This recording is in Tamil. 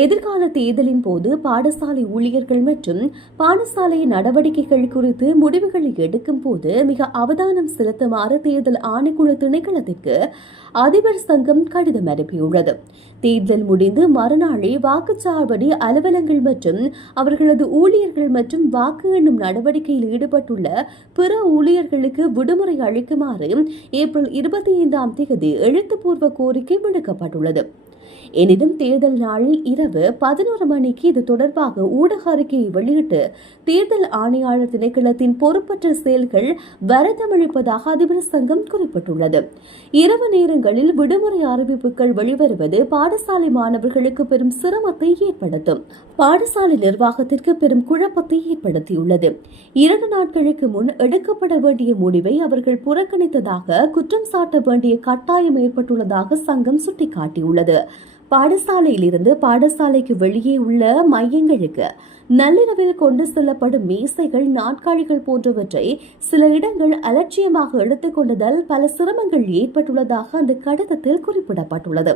எதிர்கால தேர்தலின் போது பாடசாலை ஊழியர்கள் மற்றும் பாடசாலை நடவடிக்கைகள் குறித்து முடிவுகளை எடுக்கும் போது மிக அவதானம் செலுத்துமாறு தேர்தல் ஆணைக்குழு திணைக்களத்திற்கு அதிபர் சங்கம் கடிதம் அனுப்பியுள்ளது. தேர்தல் முடிந்து மறுநாளே வாக்குச்சாவடி அலுவலங்கள் மற்றும் அவர்களது ஊழியர்கள் மற்றும் வாக்கு எண்ணும் நடவடிக்கையில் ஈடுபட்டுள்ள பிற ஊழியர்களுக்கு விடுமுறை அளிக்குமாறு ஏப்ரல் 25ஆம் தேதி எழுத்துப்பூர்வ கோரிக்கை விடுக்கப்பட்டுள்ளது. எனினும் தேர்தல் நாளில் இரவு 11 மணிக்கு இது தொடர்பாக ஊடக அறிக்கையை வெளியிட்டு தேர்தல் ஆணையாளர் திணைக்களத்தின் பொறுப்பற்ற செயல்கள் வருத்தமளிப்பதாக அதிபர் சங்கம் குறிப்பிட்டுள்ளது. இரவு நேரங்களில் விடுமுறை அறிவிப்புகள் வெளிவருவது பாடசாலை மாணவர்களுக்கு பெரும் சிரமத்தை ஏற்படுத்தும். பாடசாலை நிர்வாகத்திற்கு பெரும் குழப்பத்தை ஏற்படுத்தியுள்ளது. 2 நாட்களுக்கு முன் எடுக்கப்பட வேண்டிய முடிவை அவர்கள் புறக்கணித்ததாக குற்றம் சாட்ட வேண்டிய கட்டாயம் ஏற்பட்டுள்ளதாக சங்கம் சுட்டிக்காட்டியுள்ளது. பாடசாலையில் இருந்து பாடசாலைக்கு வெளியே உள்ள மையங்களுக்கு நள்ளிரவில் கொண்டு செல்லப்படும் மேசைகள், நாற்காலிகள் போன்றவற்றை சில இடங்கள் அலட்சியமாக எடுத்துக் கொண்டதால் பல சிரமங்கள் ஏற்பட்டுள்ளதாக அந்த கடிதத்தில் குறிப்பிடப்பட்டுள்ளது.